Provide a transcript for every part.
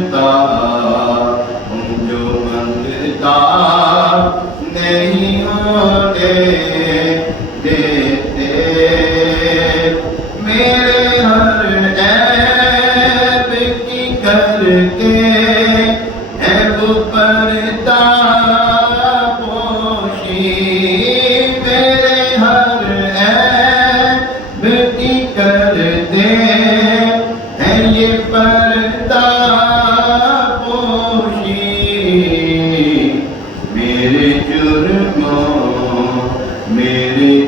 منگتا ہوں جو منگتا نہیں ہونے دیتے، میرے ہر عیب کی کر کے ہے وہ پردہ پوشی، میرے ہر عیب کی کرتے ہیں یہ پردہ پوشی، میرے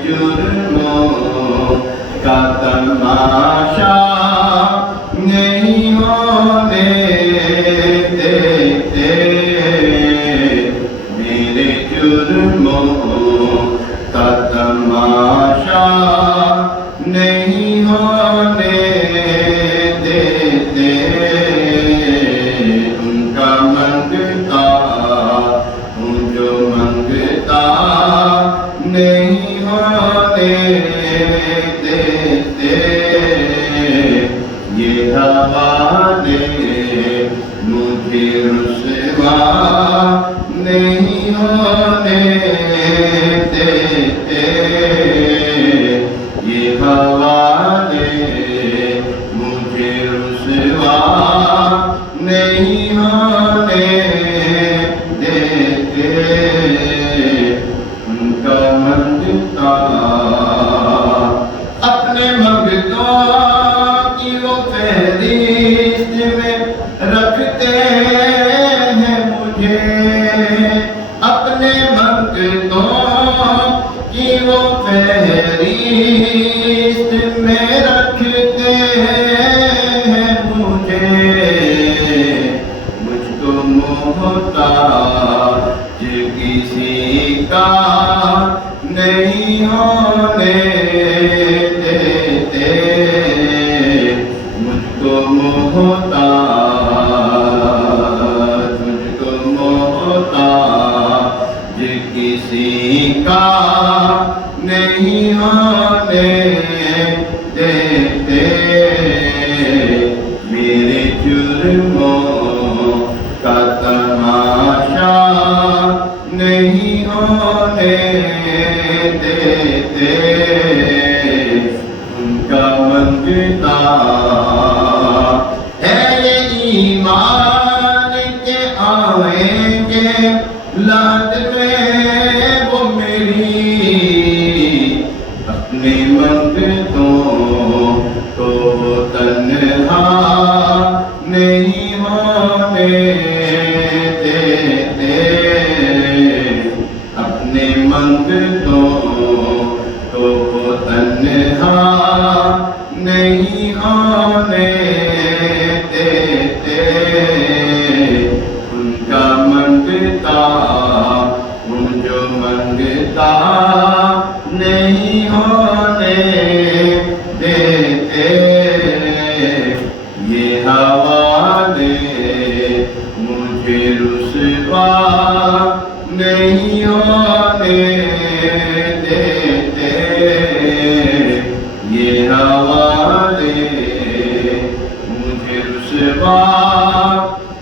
جرموں کا تماشا نہیں ہونے دیتے، میرے جرموں کا تماشا نہیں ہونے دیتے، ان کا منگتا ہوں جو منگتا نہیں ہونے دیتے، یہ حوالے مجھے رسوا نہیں ہونے دیتے، یہ حوالے مجھے رسوا نہیں ہونے دیتے، ان کا منگتا اپنے منگتوں کی وہ فہرست میں رکھتے ہیں مجھے، اپنے منگتوں کی وہ فہرست میں رکھتے ہیں مجھے، مجھ کو محتاج کسی کا نہیں ہونے دیتے، مجھ کو محتاج کسی کا نہیں ہونے دیتے، میرے جرموں کا تماشا نہیں ہونے دیتے، ان کا منگتا ہے یہ ایمان کے آئیں گے لاد میں وہ میری، اپنی منگتوں کو وہ تنہا نہیں ہونے دیتے، اپنے منگتوں کو وہ تنہا نہیں ہونے دیتے، ان کا منگتا ہوں جو منگتا نہیں ہونے دیتے، یہ حوالے مجھے رسوا نہیں ہونے دیتے، یہ حوالے مجھے رسوا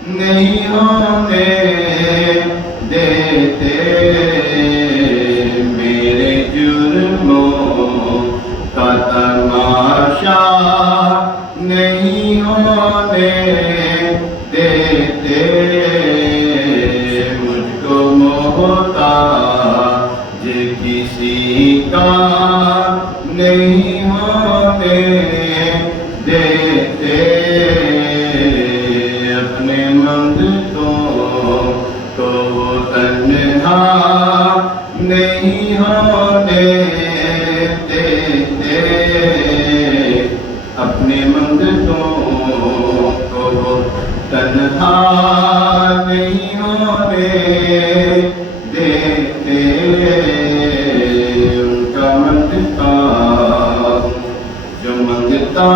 نہیں ہونے دیتے، میرے جرموں کا تماشا نہیں ہونے دیتے، مجھ کو محتاج کسی کا نہیں ہونے دیتے، اپنے منگتوں کو وہ تنہا نہیں ہونے دیتے، اپنے منگتوں کو وہ تنہا نہیں ہونے دیتے، ان کا منگتا جو منگتا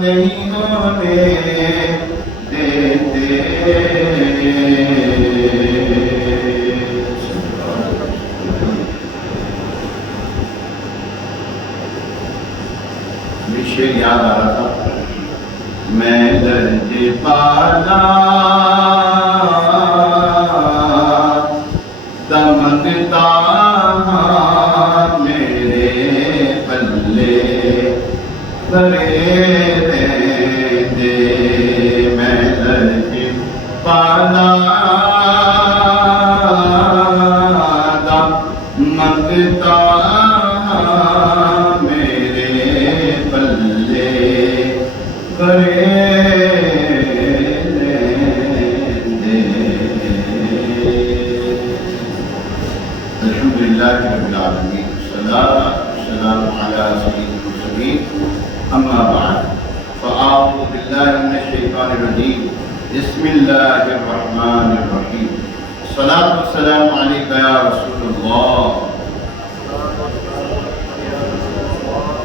نہیں ہونے دیتے، شعر یاد آ رہا تھا، میں درج بالا دمکتا میرے پلے کرے دے میں درج بالا دمکتا میرے پلے کرے رب العالمین السلام علی سید المرسلین اما بعد فاعوذ باللہ من الشیطان الرجیم بسم اللہ الرحمن الرحیم الصلاۃ والسلام علیک یا رسول اللہ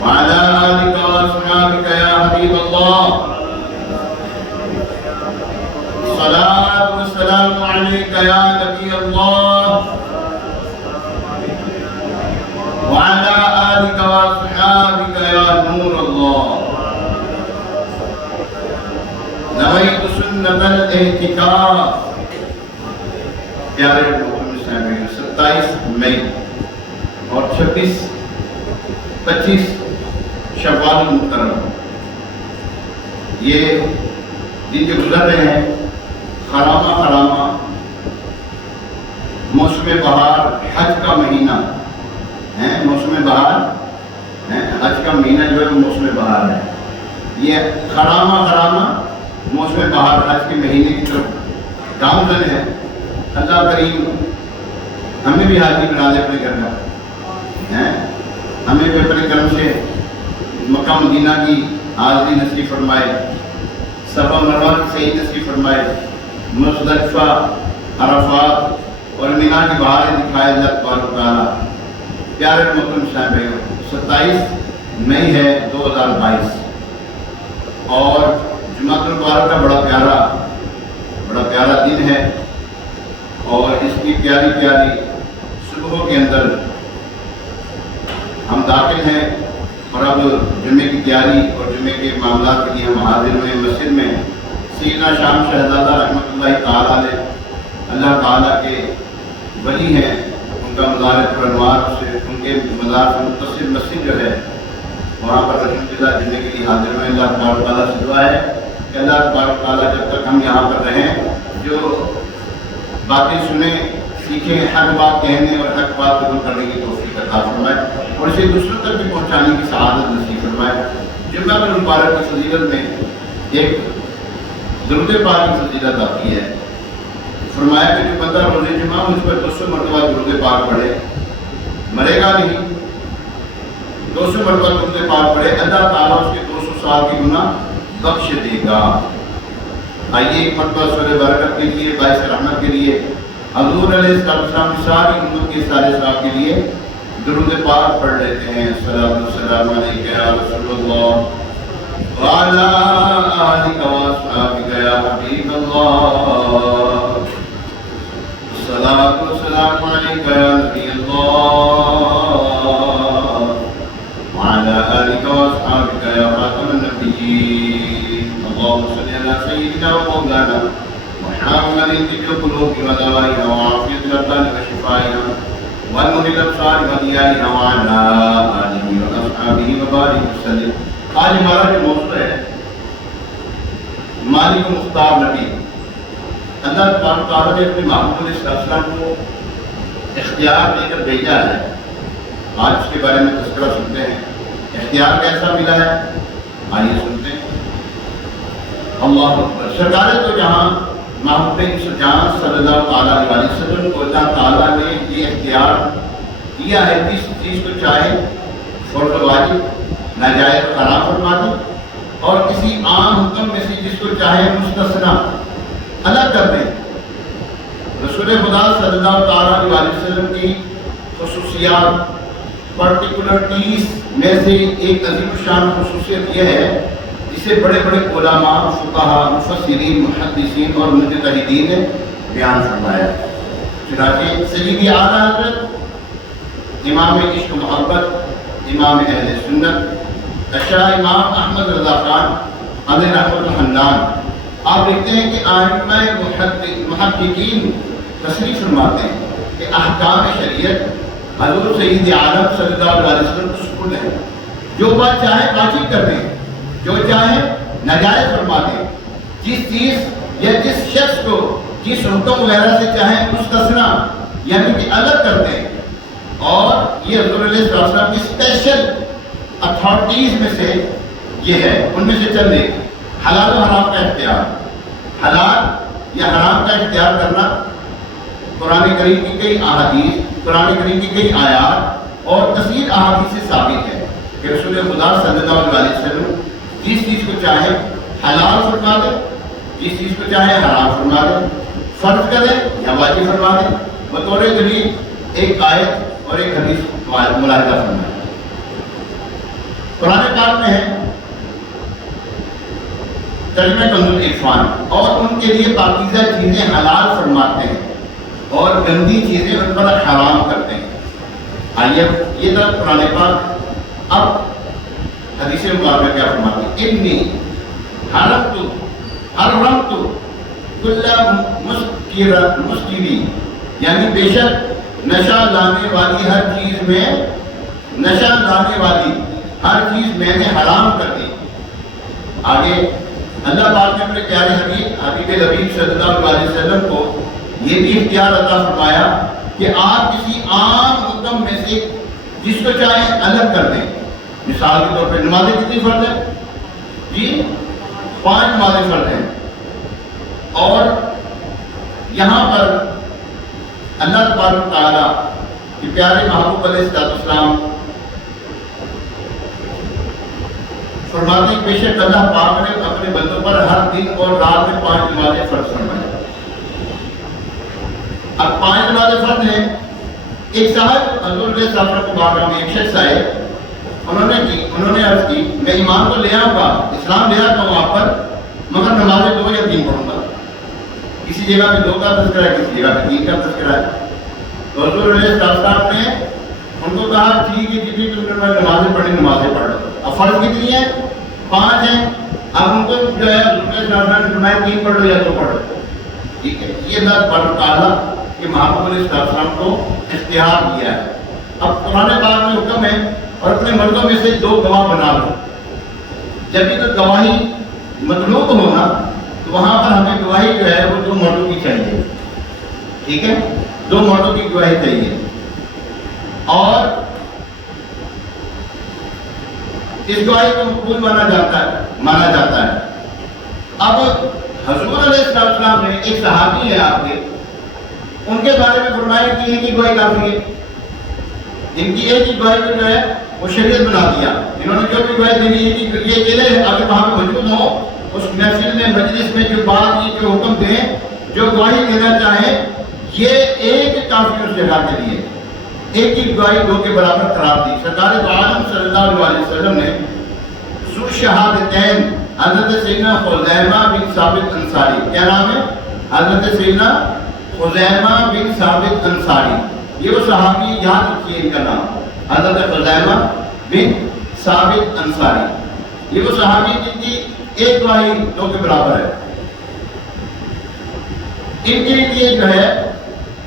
وعلی آلک واصحابک یا حبیب اللہ الصلاۃ والسلام علیک یا نبی اللہ وعلى آلك وأصحابك يا نور الله نويت سنة الاعتكاف پیارے محترم اسلامی 27 مئی اور 25 شوال المحترم یہ دن جو گزر رہے ہیں خرامہ موسم بہار حج کا مہینہ موسم بہار حج کا مہینہ جو ہے وہ موسم بہار ہے. یہ خرامہ موسم بہار حج کے مہینے کی طرف گامزن ہے. اللہ کریم ہمیں بھی حاضری بنا دے اپنے گھر میں, ہمیں بھی اپنے کرم سے مکہ مدینہ کی حاضری نصیب فرمائے, صفا مروہ کی صحیح نصیب فرمائے, مزدلفہ عرفات اور مینا کی بہاریں دکھائے اللہ تبارک و تعالیٰ. پیارے محترم صاحب 27 مئی ہے 2022 اور جمعۃ المبارک کا بڑا پیارا دن ہے اور اس کی پیاری صبحوں کے اندر ہم داخل ہیں اور اب جمعے کی تیاری اور جمعے کے معاملات کے لیے ہم حاضر ہوئے مسجد میں. سیدنا شام شہزادہ رحمۃ اللہ تعالیٰ علیہ اللہ تعالیٰ کے ولی ہیں, ان کا مزار پرانوار سے ان کے مزار سے متصل مسجد جو ہے وہاں پر الحمدللہ جمعے کے لیے حاضر ہوئے. اللہ تبارک تعالیٰ سے دعا ہے کہ اللہ تبارک تعالیٰ جب تک ہم یہاں پر رہیں جو باتیں سنیں سیکھیں, حق بات کہنے اور حق بات قبول کرنے کی توفیق عطا فرمائے اور اسے دوسروں تک بھی پہنچانے کی سعادت نصیب فرمائے. جمعہ المبارک کی فضیلت میں ایک درود پاک کی فضیلت آتی ہے. فرمایا کہ جو بندہ روز جمعہ مجھ پر 200 مرتبہ درود پاک پڑھے مرے گا نہیں, 200 مرتبہ درود پاک پڑھے اللہ تعالیٰ اس کے 200 سال کی گناہ بخش دے گا. آئیے ایک مرتبہ سورہ برکت کے لیے باعث رحمت کے لیے حضور علیہ السلام کی ساری امت کے سارے صاحب کے لیے درود پاک پڑھ لیتے ہیں. الصلاۃ والسلام علیک یا رسول اللہ وعلی آلک واصحابک یا حبیب اللہ الصلاۃ والسلام علیک یا نبی اللہ وعلی آلک واصحابک یا خاتم النبیین. اللهم صل علی سیدنا و مولانا محمد طب القلوب ودوائها وعافیة الابدان وشفائها ونور الابصار وضیائها وعلی آلہ واصحابہ وبارک وسلم. آج ہمارا جو موضوع ہے مالک مختار نبی. اللہ تبارک تعالیٰ نے اپنے محبوب علیہ السلام کو اختیار دے کر بھیجا ہے. آج اس کے بارے میں تذکرہ سنتے ہیں. اختیار کیسا ملا ہے آئیے سنتے ہیں. اللہ اکبر. سرکار تو جہاں محبوب جہاں صلی اللہ تعالیٰ علیہ وسلم کو اللہ تعالیٰ نے یہ اختیار دیا ہے جس چیز کو چاہے فرض واجب ناجائز حرام فرما دیں اور کسی عام حکم میں سے جس کو چاہے مستثنا الگ کر دیں. رسول خدا صلی اللہ تعالیٰ علیہ وسلم کی خصوصیات پرٹیکولرٹیز میں سے ایک عظیم الشان خصوصیت یہ ہے جسے بڑے علماء فقہاء مفسرین محدثین اور مجتہدین نے بیان فرمایا. چنانچہ سیدی اعلیٰ حضرت امام عشق محبت امام اہل سنت اشاہ امام احمد رضا خان علیہ رحمۃ الحنان آپ دیکھتے ہیں کہ ائمہ محققین تصریح فرماتے ہیں کہ احکام شریعت حضور سید عالم صلی اللہ علیہ وسلم کو سپرد ہے. جو بات چاہے واجب کر دیں، جو چاہے ناجائز فرما دیں، جس چیز یا جس شخص کو جس حکم وغیرہ سے چاہیں مستثنا یعنی کہ الگ کر دیں. اور یہ حضور علیہ السلام کی اسپیشل اتھارٹیز میں سے یہ ہے. ان میں سے چل ایک حلال و حرام کا اختیار. حلال یا حرام کا اختیار کرنا قرآن کریم کی کئی احادیث، قرآن کریم کی کئی آیات اور کثیر احادیث سے ثابت ہے کہ رسول خدا صلی اللہ علیہ وسلم جس چیز کو چاہے حلال فرما دے، جس چیز کو چاہے حرام فرما دے، فرض کرے یا واجب فرما دے. بطور دلیل ایک آیت اور ایک حدیث ملاحظہ فرمائے. قرآن پاک میں ہے ترجمہ کنز العرفان، اور ان کے لیے پاکیزہ چیزیں حلال فرماتے ہیں اور گندی چیزیں ان پر حرام کرتے ہیں. آئیے یہ تھا قرآن پاک. اب حدیث مبارکہ کیا فرماتی ہے؟ انی حرمت کل مسکری، یعنی بے شک نشہ لانے والی ہر چیز میں، نشہ لانے والی ہر چیز میں نے حرام کر دی. آگے اللہ پاک نے اپنے پیارے حبیب لبیب صلی اللہ علیہ وسلم کو یہ بھی اختیار عطا فرمایا کہ آپ کسی عام حکم میں سے جس کو چاہیں الگ کر دیں. مثال کے طور پہ نمازیں کتنی فرض ہیں؟ جی 5 نمازیں فرض ہیں. اور یہاں پر اللہ تبارک و تعالیٰ کہ پیارے محبوب علیہ السلام فرماتے ہیں بے شک اللہ پاک نے اپنے بندوں پر ہر دن اور رات میں 5 نمازیں فرض فرمائی. اب 5 نمازیں فرض ہیں. ایک صاحب حضور علیہ السلام کو بارگاہ میں ایک شخص آئے، انہوں نے عرض کی میں ایمان کو لے آؤں گا، اسلام لے آتا ہوں آپ پر، مگر نمازیں 2 یا 3 پڑھوں گا. کسی جگہ پہ 2 کا تذکرہ ہے، کسی جگہ پہ 3 کا تذکرہ ہے. تو حضور علیہ السلام نے ان کو کہا ٹھیک ہے جتنی تم نے نمازیں پڑھی نمازیں پڑھ لو. اب فرض کتنی ہے؟ 5 ہیں. اب ان کو جو ہے حضور علیہ السلام نے فرمایا 3 پڑھ لو یا 2 پڑھ لو. ٹھیک ہے، یہ اللہ تبارک و تعالیٰ کہ محبوب علیہ السلام کو اختیار دیا ہے. اب قرآن پاک میں حکم ہے اور اپنے مردوں میں سے 2 گواہ بنا لو. جب بھی تو گواہی مطلوب ہونا تو وہاں پر ہمیں گواہی جو ہے وہ 2 مردوں کی چاہیے. ٹھیک ہے، 2 مردوں کی گواہی چاہیے. اور اس گواہی کو مقبول مانا جاتا ہے. اب حضور علیہ السلام نے ایک صحابی ہے آپ کے، ان کے بارے میں فرمایا کہ ایک ہی گواہی کافی ہے. ان کی ایک ہی گواہی کو جو ہے وہ شریعت بنا دیا. انہوں نے جو بھی گواہی دینی ہے یہ اکیلے اگر وہاں پہ موجود ہو اس محفل میں مجلس میں جو بات یہ جو حکم دیں جو گواہی دینا چاہیں یہ ایک کافی اس جگہ کے لیے. ایک ہی گواہی 2 کے برابر قرار دی. سرکار دو عالم صلی اللہ علیہ وسلم نے ذو شہادتین حضرت سیدنا خزیمہ بن ثابت انصاری، کیا نام ہے؟ حضرت سیدنا خزیمہ بن ثابت انصاری. یہ وہ صحابی، یاد رکھیے ان کا نام، حضرت خزیمہ بن ثابت انصاری. یہ وہ صحابی جن کی ایک گواہی 2 کے برابر ہے. ان کے لیے جو ہے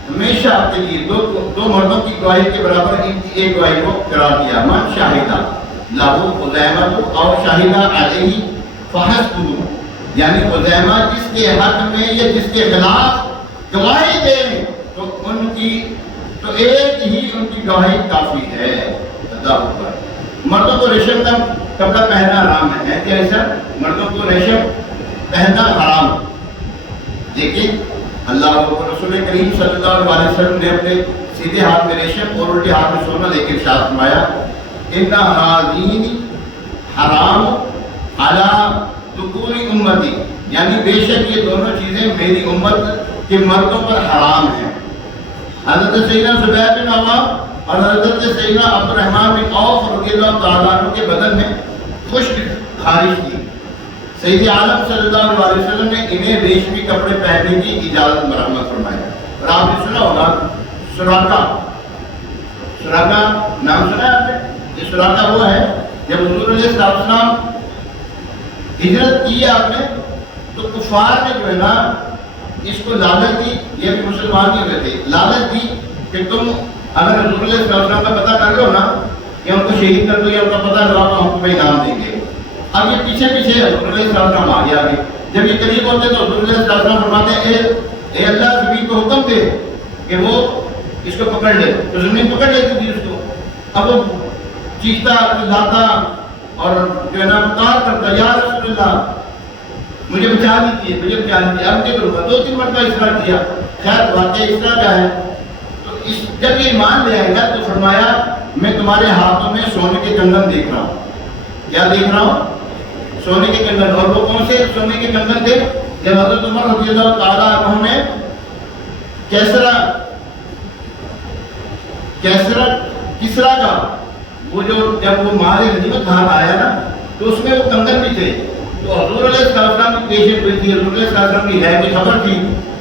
ہمیشہ کے لیے 2 مردوں کی گواہی کے برابر ان کی ایک گواہی کو قرار دیا. من شاہدہ لہو خزیمہ اور شاہدہ علیہ فحسبہ، یعنی خزیمہ جس کے حق میں یا جس کے خلاف گواہی دیں تو ایک ہی ان کی گواہی کافی ہے. اللہ اکبر. مردوں کو ریشم کا کپڑا پہننا حرام ہے کیا ایسا؟ مردوں کو ریشم پہننا حرام. لیکن اللہ اور رسول کریم صلی اللہ علیہ وسلم نے اپنے سیدھے ہاتھ میں ریشم اور الٹے ہاتھ میں سونا لے کے ارشاد فرمایا ان ھذین حرام علی ذکور امتی، یعنی بے شک یہ دونوں چیزیں میری امت کے مردوں پر حرام ہیں. حضرت سیدنا زبیر بن عوام اور حضرت سیدنا عبد الرحمن بن عوف رضی اللہ تعالیٰ عنہ کے بدن میں خشک خارش کی. سید عالم صلی اللہ علیہ وسلم نے انہیں ریشمی کپڑے پہننے کی اجازت مرحمت فرمائی. اور آپ نے سنا ہوگا سراقہ نام سنا ہے آپ نے؟ یہ سراقہ وہ ہے جب حضور علیہ السلام ہجرت کی آپ نے تو کفار نے جو ہے نا اس کو لالچ دی، یہ بھی مسلمان نہیں ہوئے تھے، لالچ دی کہ تم اگر رسول اللہ صلی اللہ علیہ وسلم کا پتہ کر لو نا کہ ان کو شہید کر دو یا ان کا پتہ کرا تو ہم تمہیں انعام دیں گے۔ اب یہ پیچھے پیچھے رسول اللہ صلی اللہ علیہ وسلم آگے آگے، جب یہ قریب ہوتے تو رسول اللہ صلی اللہ علیہ وسلم فرماتے ہیں اے اللہ زمین کو حکم دے کہ وہ اس کو پکڑ لے، تو زمین پکڑ لیتی تھی اس کو۔ اب وہ چیختا چلاتا اور جو ہے نا پکار کرتا یا رسول اللہ مجھے بچا لیجیے، مجھے بچا لیجیے، اب کیا کروں گا؟ 2-3 مرتبہ اصرار کیا، خیر واقعہ اصرار کیا ہے؟ تو جب یہ ایمان لے آئے گا تو فرمایا میں تمہارے ہاتھوں میں سونے کے کنگن دیکھ رہا ہوں۔ کیا دیکھ رہا ہوں؟ سونے کے کنگن۔ اور وہ کون سے سونے کے کنگن تھے؟ جب حضرت عمر رضی اللہ تعالیٰ عنہ نے کسرا کا وہ جو جب وہ مال غنیمت ہاتھ آیا نا تو اس میں وہ کنگن بھی تھے، تو حضور علیہ السلام کی پیشن ہوئی تھی، حضور علیہ السلام کی ہے کی خبر تھی،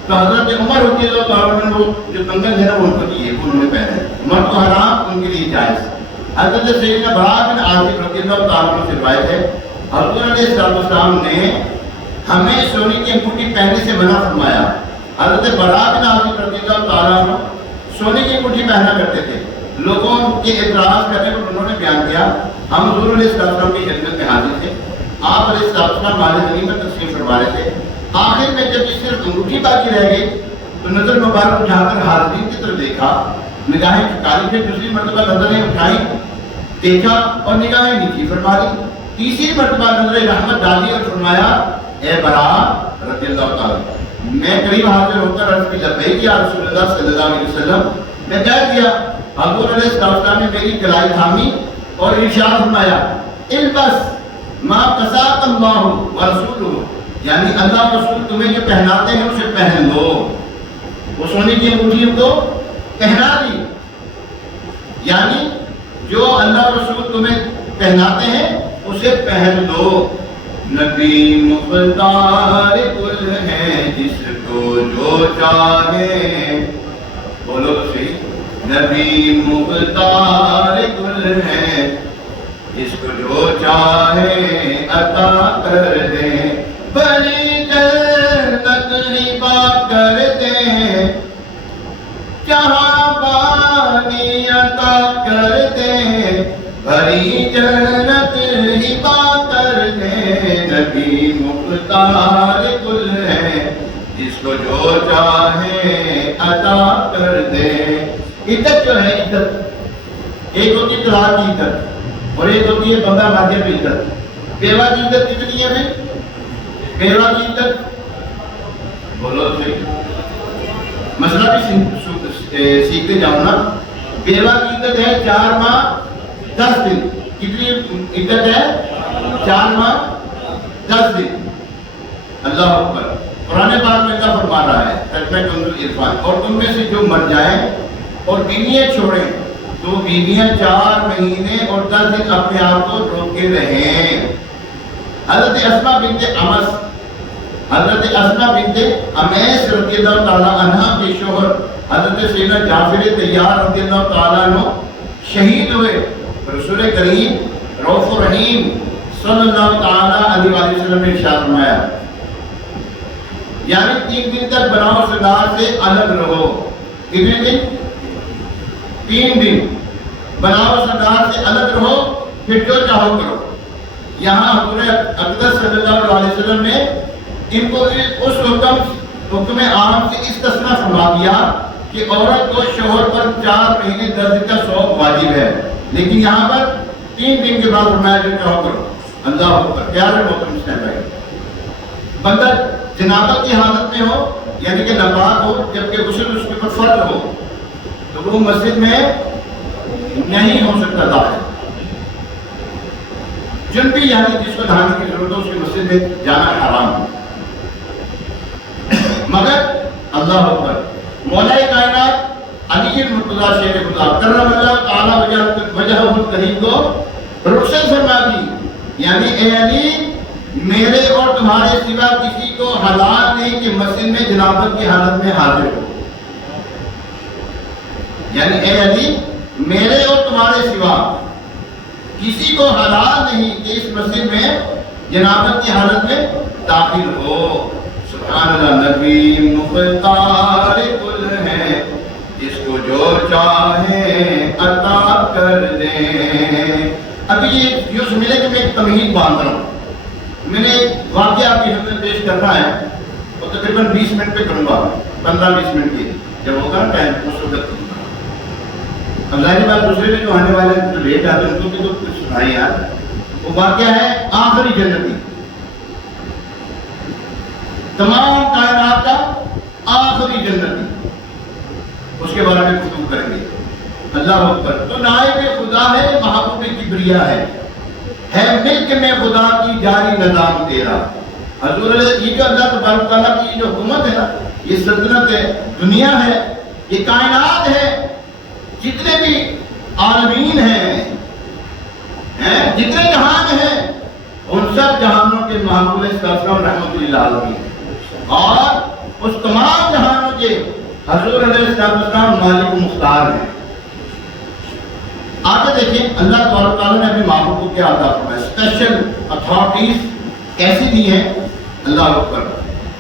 تو حضرت عمر رضی اللہ تعالیٰ عنہ وہ جو کنگن ہے نا وہ ان کو دیے، انہوں نے پہنے، عمر کو حرام ان کے لیے جائز۔ حضرت سیدنا براء بن عازب رضی اللہ تعالیٰ عنہ سے روایت ہے حضور علیہ السلام نے ہمیں سونے کی انگوٹھی پہننے سے منع فرمایا۔ حضرت براء بن عازب رضی اللہ تعالیٰ عنہ سونے کی انگوٹھی پہنا کرتے تھے، لوگوں کے اعتراض کرنے پر انہوں نے بیان کیا ہم حضور علیہ السلام کی خدمت میں حاضر تھے، آپ علیہ السلام مال غنیمت تقسیم فرما رہے تھے، آخر میں جب اس صرف انگوٹھی باقی رہ گئی تو نظر مبارک اٹھا کر حاضرین کی طرف دیکھا، نگاہیں جھکائی، پھر دوسری مرتبہ نظریں اٹھائی دیکھا اور نگاہیں نیچی فرما لی، تیسری مرتبہ نظر رحمت ڈالی اور فرمایا اے براء رضی اللہ تعالیٰ میں قریب حاضر ہو کر عرض کی لبیک یا رسول اللہ صلی اللہ علیہ وسلم، میں کہہ دیا حضور علیہ السلام نے میری کلائی تھامی اور ارشاد فرمایا البس ما قساک اللہ ورسولہ، یعنی اللہ رسول تمہیں جو پہناتے ہیں اسے پہن لو۔ وہ سونے کی انگوٹھی کو پہنا دی، یعنی جو اللہ رسول تمہیں پہناتے ہیں اسے پہن لو۔ نبی مختار کل ہے جس کو جو چاہے، بولو تو صحیح، نبی مختار کل ہے جس کو جو چاہے عطا کر دیں، بڑی جنت ہبا کر دیں، جہاں بانی عطا کر دیں، بڑی جنت ہبا کر دیں، نبی مختار کل ہے جس کو جو چاہے عطا کر دیں۔ عزت جو ہے عزت، ایک ہوتی ہے طلاق کی عزت اور ایک ہوتی ہے بندہ مر گیا کی عزت۔ بیوہ کی عزت کتنی ہے؟ بیوہ کی عزت بولو صحیح، مسئلہ بھی سیکھتے جاؤ نا۔ بیوہ کی عزت ہے 4 ماہ 10 دن، کتنی عزت ہے؟ 4 ماہ 10 دن۔ اللہ اکبر، قرآن پاک میں اللہ فرما رہا ہے ترجمہ کنز العرفان، اور تم میں سے جو مر جائیں اور بیویاں چھوڑیں تو بیویاں 4 مہینے اور 10 دن اپنے آپ کو روکے رہیں۔ حضرت اسماء بنت امیس رضی اللہ تعالیٰ عنہ کے شوہر حضرت سیدنا جعفر طیار رضی اللہ تعالیٰ عنہ شہید ہوئے، رسول کریم رؤوف الرحیم صلی اللہ تعالیٰ علیہ وسلم نے ارشاد فرمایا یعنی 3 دن تک بناؤ سردار سے الگ رہو۔ کتنے دن؟ 3 دن بناؤ سردار سے الگ رہو، پھر جو چاہو کرو۔ یہاں حضور اقدس صلی اللہ علیہ وسلم نے ان کو اس حکم عام سے استثناء فرما دیا کہ عورت کو شوہر پر 4 مہینے 10 دن کا صوم واجب ہے، لیکن یہاں پر 3 دن کے بعد فرمایا جو چاہو کرو۔ اللہ اکبر، پیارے محترم اسلام بھائی، بندہ جنابت کی حالت میں ہو یعنی کہ ناپاک ہو جبکہ غسل اس کے اوپر فرض ہو تو وہ مسجد میں نہیں ہو سکتا داخل۔ جنبی یعنی جس کو نہانے کی ضرورت ہو اس کی مسجد میں جانا حرام ہے، مگر اللہ اکبر مولا کائنات علی المرتضیٰ شیر خدا کرم اللہ تعالیٰ وجہہ الکریم کو رخصت فرما دی، یعنی اے علی میرے اور تمہارے سوا کسی کو حلال نہیں کہ مسجد میں جنابت کی حالت میں حاضر ہو، یعنی اے علی میرے اور تمہارے سوا کسی کو حلال نہیں کہ اس مسجد میں جنابت کی حالت میں داخل ہو۔ سبحان اللہ، نبی مختار کل ہے، جس کو جو چاہے عطا کر دیں۔ ابھی یہ یوں سمجھے کہ میں ایک تمہید باندھ رہا ہوں، میں نے ایک واقعہ آپ کی خدمت پیش کرنا ہے، وہ تقریباً 20 منٹ پہ کروں گا، 15-20 منٹ کی جب ہوگا ٹائم اس وقت کروں گا۔ اب ظاہر بات دوسرے میں جو آنے والے ہیں جو لیٹ آتے ہیں ان کو بھی تو کچھ سنائی یار۔ وہ واقعہ ہے آخری جنتی، تمام کائنات کا آخری جنتی، اس کے بارے میں گفتگو کریں گے۔ اللہ اکبر۔ تو نائب خدا ہے، محبوب کبریا ہے ملک میں خدا کی جاری نظام تیرا۔ حضور علیہ یہ جو اللہ تبارک تعالیٰ کی جو حکومت ہے نا، یہ سلطنت ہے، دنیا ہے، یہ کائنات ہے، جتنے بھی عالمین ہیں، جتنے جہان ہیں، ان سب جہانوں کے محبوب اسلام رحمۃ اللہ علیہ اور اس تمام جہانوں کے حضور علیہ السلام مالک و مختار ہیں۔ آگے دیکھیں اللہ تبارک تعالیٰ نے اپنے محبوب کو کیا عطا فرمایا، اسپیشل اتھارٹیز کیسی دی ہیں۔ اللہ اکبر۔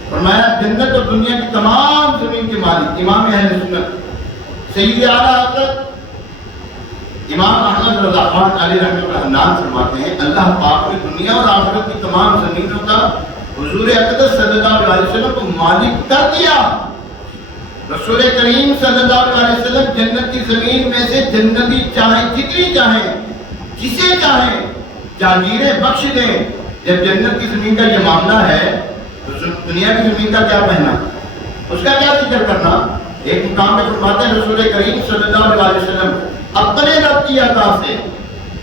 فرمایا جنت اور دنیا کی تمام زمین کے مالک امام اہل سنت سید اعلیٰ حضرت امام احمد رضا خان علیہ رحمۃ اللہ فرماتے ہیں اللہ پاک نے دنیا اور آخرت کی تمام زمینوں کا حضور اقدس صلی اللہ علیہ وسلم کو مالک کر دیا۔ رسول کریم صلی اللہ علیہ وسلم جنت کی زمین میں سے جنتی چاہیں جتنی چاہیں جسے چاہیں جاگیریں بخش دیں۔ جب جنت کی زمین کا یہ معاملہ ہے تو دنیا کی زمین کا کیا پہنا، اس کا کیا فکر کرنا۔ ایک مقام میں فرماتے ہیں رسول کریم صلی اللہ علیہ وسلم اپنے رب کی عطا سے،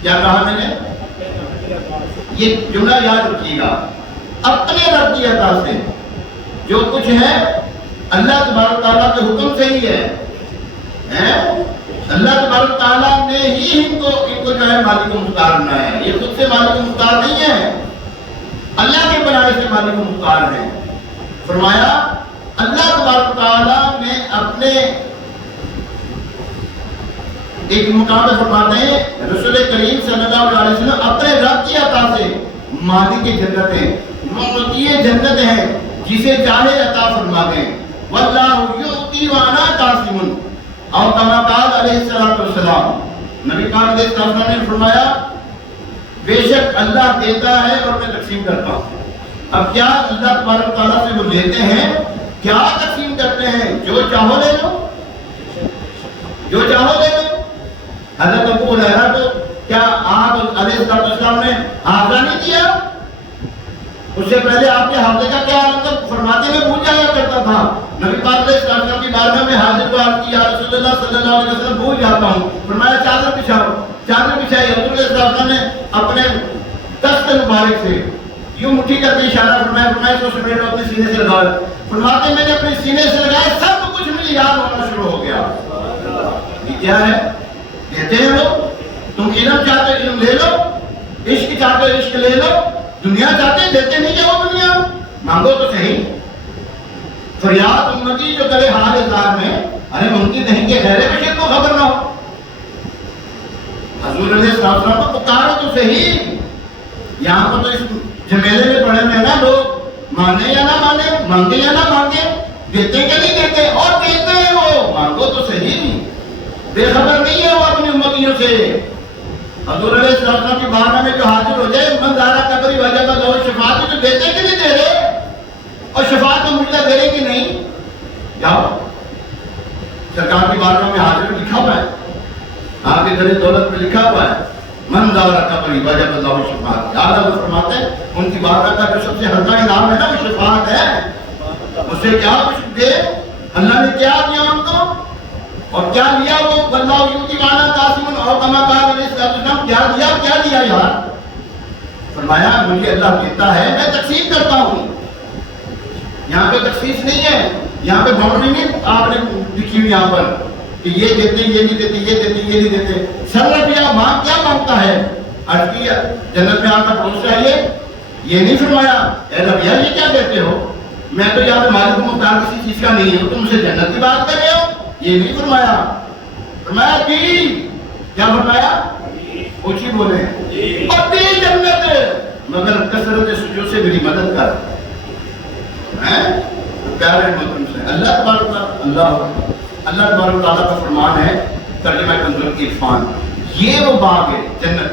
کیا کہا میں نے، یہ جملہ یاد رکھیے گا، اپنے رب کی عطا سے جو کچھ ہے اللہ تبارک تعالیٰ کے حکم سے ہی ہے۔ اللہ تبارک تعالیٰ نے ہی ان کو جو ہے مالک و مختار بنایا ہے، یہ خود سے مالک و مختار نہیں ہے، اللہ کے بنائے سے مالک و مختار ہیں۔ فرمایا اللہ تبارک تعالیٰ نے اپنے ایک مقام میں فرماتے ہیں رسول کریم صلی اللہ علیہ وسلم اپنے رب کی عطا سے مالک جنت ہیں، معطی جنت ہیں، جسے چاہے عطا فرما دیں۔ واللہ یؤتی وانا قاسم، اور کما قال علیہ السلام، نبی پاک علیہ السلام نے فرمایا بے شک اللہ دیتا ہے اور میں تقسیم کرتا ہوں۔ اب کیا اللہ تبارک تعالیٰ سے وہ لیتے ہیں، کیا تقسیم کرتے ہیں، جو چاہو لے لو، جو چاہو لے لو۔ حضرت ابو ہریرہ کو کیا آپ علیہ السلام نے حافظہ نہیں دیا؟ اس سے پہلے آپ کے حافظے کا کیا حالت تھا؟ فرماتے میں بھول جایا کرتا تھا۔ نبی پاک علیہ السلام کی بارگاہ میں حاضر کو عرض کیا رسول اللہ صلی اللہ علیہ وسلم بھول جاتا ہوں۔ فرمایا چادر بچھاؤ، چادر بچھائی۔ حضور علیہ السلام نے اپنے دست مبارک سے یوں مٹھی کر کے اشارہ فرمایا اس کو سمیٹ اپنے سینے سے لگایا۔ فرماتے میں نے اپنے سینے سے لگایا، سب کچھ مجھے یاد ہونا شروع ہو گیا۔ یہ کیا ہے؟ دیتے ہیں لوگ، تم علم چاہتے علم لے لو، عشق چاہتے عشق لے لو، دنیا چاہتے دیتے نہیں کیا وہ دنیا، مانگو تو صحیح۔ فریاد امتی جو کرے حال اظہار میں، ارے ممکن نہیں کہ غیر بشر کو خبر نہ ہو۔ حضور علیہ السلام کو پکارو تو صحیح۔ یہاں پر تو اس جمیلے میں پڑے میں نا لوگ مانے یا نہ مانے، مانگے یا نہ مانگے، دیتے کہ نہیں دیتے، اور دیتے ہیں وہ، مانگو تو صحیح۔ بے خبر نہیں ہے وہ اپنی امتیوں سے۔ حضور علیہ السلام کی بارگاہ میں جو حاضر ہو جائے منظارہ قبری وجہ کا لو شفاعت، جو دیتے کہ نہیں دے رہے، اور شفاعت میں مجھے دے رہے کہ نہیں، جاؤ سرکار کی بارگاہ میں حاضر لکھا ہوا ہے، آپ کے گھر دولت میں لکھا ہوا ہے منظارہ قبری وجہ کا لو شفاعت۔ یاد اللہ فرماتے ہیں ان کی بارگاہ کا جو سب سے ہلکا انعام ہے نا وہ شفاعت ہے۔ اس سے کیا کچھ دے، اللہ نے کیا دیا ان کو اور کیا لیا وہ، واللہ یؤتی وانا قاسم، اور کما قال علیہ السلام کیا دیا یار۔ فرمایا مجھے اللہ دیتا ہے میں تقسیم کرتا ہوں۔ یہاں پہ تخصیص نہیں ہے، یہاں پہ باؤنڈری نہیں آپ نے لکھی ہوئی یہاں پر کہ یہ دیتے یہ نہیں دیتے یہ دیتے یہ نہیں دیتے۔ سر ربیہ ماں کیا مانگتا ہے، عرض کیا جنت میں آپ کا پڑوس چاہیے، یہ نہیں فرمایا اے ربیہ یہ کیا دیتے ہو، میں تو یہاں پہ مالک مختار کسی چیز کا نہیں ہوں، تم سے جنت کی بات کر رہے ہو، یہ نہیں فرمایا۔ فرمایا کی کیا فرمایا، اونچی بولے، اور دی جنت مگر کثرت سجود سے میری مدد کر. پیارے محترم سے اللہ تبارک تعالیٰ کا فرمان ہے ترجمہ کنزُ عرفان، یہ وہ باغ ہے جنت،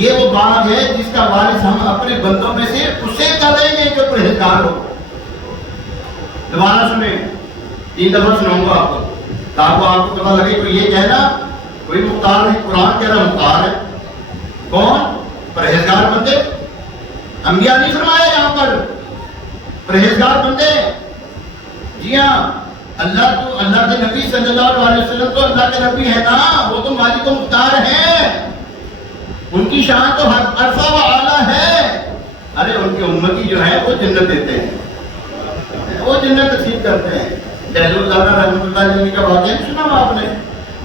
یہ وہ باغ ہے جس کا وارث ہم اپنے بندوں میں سے اسے کریں گے جو پرہیزگار ہو. دوبارہ سنیں، 3 دفعہ سناؤں گا آپ کو تاکہ آپ کو پتہ لگے کہ یہ کہنا کوئی مختار نہیں، قرآن کہہ رہا مختار ہے. کون؟ پرہیزگار بندے. انبیاء نہیں فرمایا یہاں پر، پرہیزگار بندے. جی ہاں، اللہ کے نبی صلی اللہ علیہ وسلم تو اللہ کے نبی ہے نا، وہ تو مالک و مختار ہیں، ان کی شان تو عرفہ و اعلیٰ ہے. ارے ان کے امتی جو ہیں وہ جنت دیتے ہیں، وہ جنت نصیب کرتے ہیں. بہلول دانا رحمۃ اللہ علیہ کا واقعہ سنا آپ نے؟